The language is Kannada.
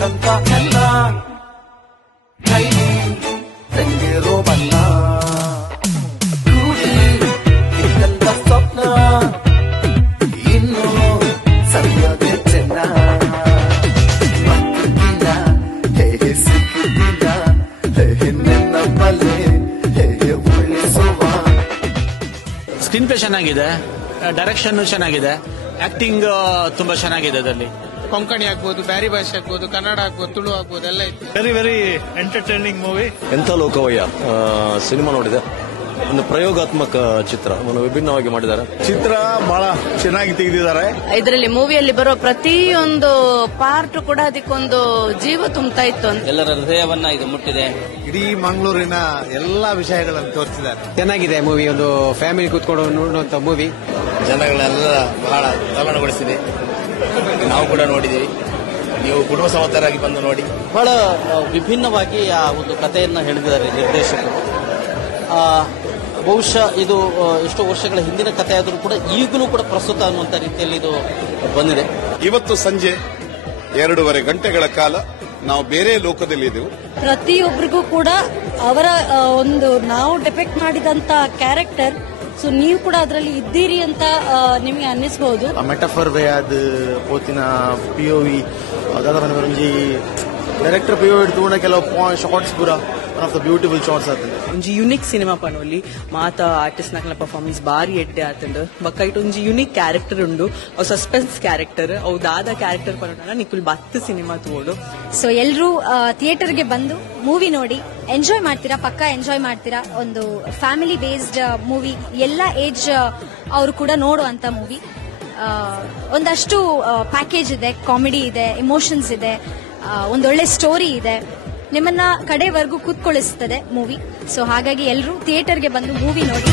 ಸಿಕ್ಕಂತ ಎಲ್ಲ ಕೈಲಿ ತಂಗಿರೋ ಬಲ್ಲ ಕೂಡಿ ಇದ್ದಂತ ಸ್ವಪ್ನ ಇನ್ನು ಸರಿಯಾದೆ ಚೆನ್ನ ಮತ್ತಿಲ್ಲ ಹೇಗೆ ಸಿಕ್ಕಿದ್ದಿಲ್ಲ ನಿನ್ನ ಬಲ್ಲೆ ಹೇಗೆ ಉಳಿಸುವ. ಸ್ಕ್ರೀನ್ ಪ್ಲೇ ಚೆನ್ನಾಗಿದೆ, ಡೈರೆಕ್ಷನ್ ಚೆನ್ನಾಗಿದೆ, ಆಕ್ಟಿಂಗ್ ತುಂಬಾ ಚೆನ್ನಾಗಿದೆ. ಅದರಲ್ಲಿ ಕೊಂಕಣಿ ಆಗ್ಬೋದು, ಬ್ಯಾರಿ ಭಾಷೆ ಆಗ್ಬೋದು, ಕನ್ನಡ ಆಗ್ಬೋದು, ತುಳು ಆಗ್ಬೋದು, ಎಲ್ಲ ಇತ್ತು. Very very entertaining movie. ಎಂಥ ಲೋಕವಯ್ಯ ಸಿನಿಮಾ ನೋಡಿದೆ. ಒಂದು ಪ್ರಯೋಗಾತ್ಮಕ ಚಿತ್ರ, ವಿಭಿನ್ನವಾಗಿ ಮಾಡಿದ್ದಾರೆ. ಚಿತ್ರ ಬಹಳ ಚೆನ್ನಾಗಿ ತೆಗೆದಿದ್ದಾರೆ. ಇದರಲ್ಲಿ ಮೂವಿಯಲ್ಲಿ ಬರೋ ಪ್ರತಿಯೊಂದು ಪಾರ್ಟ್ ಕೂಡ ಅದಕ್ಕೊಂದು ಜೀವ ತುಂಬ್ತಾ ಇತ್ತು. ಎಲ್ಲರ ಹೃದಯವನ್ನ ಇದು ಮುಟ್ಟಿದೆ. ಇಡೀ ಮಂಗಳೂರಿನ ಎಲ್ಲಾ ವಿಷಯಗಳನ್ನು ತೋರಿಸಿದ್ದಾರೆ. ಚೆನ್ನಾಗಿದೆ ಮೂವಿ, ಒಂದು ಫ್ಯಾಮಿಲಿ ಕೂತ್ಕೊಂಡು ನೋಡುವಂತ ಮೂವಿ. ಜನಗಳನ್ನೆಲ್ಲ ಬಹಳ ತಲ್ಲಣಗೊಳಿಸಿದೆ. ನಾವು ಕೂಡ ನೋಡಿದ್ದೀವಿ, ನೀವು ಕುಟುಂಬ ಸಮೇತರಾಗಿ ಬಂದು ನೋಡಿ. ಬಹಳ ವಿಭಿನ್ನವಾಗಿ ಆ ಒಂದು ಕಥೆಯನ್ನ ಹೇಳಿದ್ದಾರೆ ನಿರ್ದೇಶಕರು. ಬಹುಶಃ ಇದು ಎಷ್ಟೋ ವರ್ಷಗಳ ಹಿಂದಿನ ಕಥೆ ಆದರೂ ಕೂಡ ಈಗಲೂ ಕೂಡ ಪ್ರಸ್ತುತ ಅನ್ನುವಂಥ ರೀತಿಯಲ್ಲಿ ಇದು ಬಂದಿದೆ. ಇವತ್ತು ಸಂಜೆ 2.5 ಗಂಟೆಗಳ ಕಾಲ ನಾವು ಬೇರೆ ಲೋಕದಲ್ಲಿದ್ದೆವು. ಪ್ರತಿಯೊಬ್ಬರಿಗೂ ಕೂಡ ಅವರ ಒಂದು ನಾವು ಡಿಪೆಕ್ಟ್ ಮಾಡಿದಂತ ಕ್ಯಾರೆಕ್ಟರ್, ಸೊ ನೀವು ಕೂಡ ಅದರಲ್ಲಿ ಇದ್ದೀರಿ ಅಂತ ನಿಮಗೆ ಅನ್ನಿಸಬಹುದು. ಮೆಟಫರ್ ವೇ ಅದು ಪೋತಿನ POV ಅದಾದ ಒಂಜಿ ಡೈರೆಕ್ಟರ್ POV ತೂಣ ಕೆಲವು ಶಾರ್ಟ್ಸ್ ಪೂರ one of the beautiful shorts ಆತಂದು. ಒಂಜಿ ಯುನಿಕ್ ಸಿನಿಮಾ ಪನೊಲಿ ಮಾತ ಆರ್ಟಿಸ್ಟ್ ನಕಲ ಪರ್ಫಾರ್ಮೆನ್ಸ್ ಬಾರಿ ಎಡ್ಡೆ ಆತಂದು. ಬಕ್ಕ ಇಟ್ಟು ಒಂಜಿ ಯುನಿಕ್ ಕ್ಯಾರೆಕ್ಟರ್ ಉಂಡು, ಅವು ಸಸ್ಪೆನ್ಸ್ ಕ್ಯಾರೆಕ್ಟರ್, ಅವು ದಾದ ಕ್ಯಾರೆಕ್ಟರ್ ಪನೋಣ ನಿಕ್ಕುಲ್ 10 ಸಿನಿಮಾ ತೋಡು. ಸೊ ಎಲ್ಲರೂ ಥಿಯೇಟರ್ಗೆ ಬಂದು ಮೂವಿ ನೋಡಿ ಎಂಜಾಯ್ ಮಾಡ್ತೀರಾ, ಪಕ್ಕಾ ಎಂಜಾಯ್ ಮಾಡ್ತೀರಾ. ಒಂದು ಫ್ಯಾಮಿಲಿ ಬೇಸ್ಡ್ ಮೂವಿ, ಎಲ್ಲ ಏಜ್ ಅವರು ಕೂಡ ನೋಡುವಂತ ಮೂವಿ. ಒಂದಷ್ಟು ಪ್ಯಾಕೇಜ್ ಇದೆ, ಕಾಮಿಡಿ ಇದೆ, ಇಮೋಷನ್ಸ್ ಇದೆ, ಒಂದೊಳ್ಳೆ ಸ್ಟೋರಿ ಇದೆ, ನಿಮ್ಮನ್ನ ಕಡೆವರೆಗೂ ಕೂತ್ಕೊಳ್ಳಿಸ್ತದೆ ಮೂವಿ. ಸೊ ಹಾಗಾಗಿ ಎಲ್ಲರೂ ಥಿಯೇಟರ್ಗೆ ಬಂದು ಮೂವಿ ನೋಡಿ.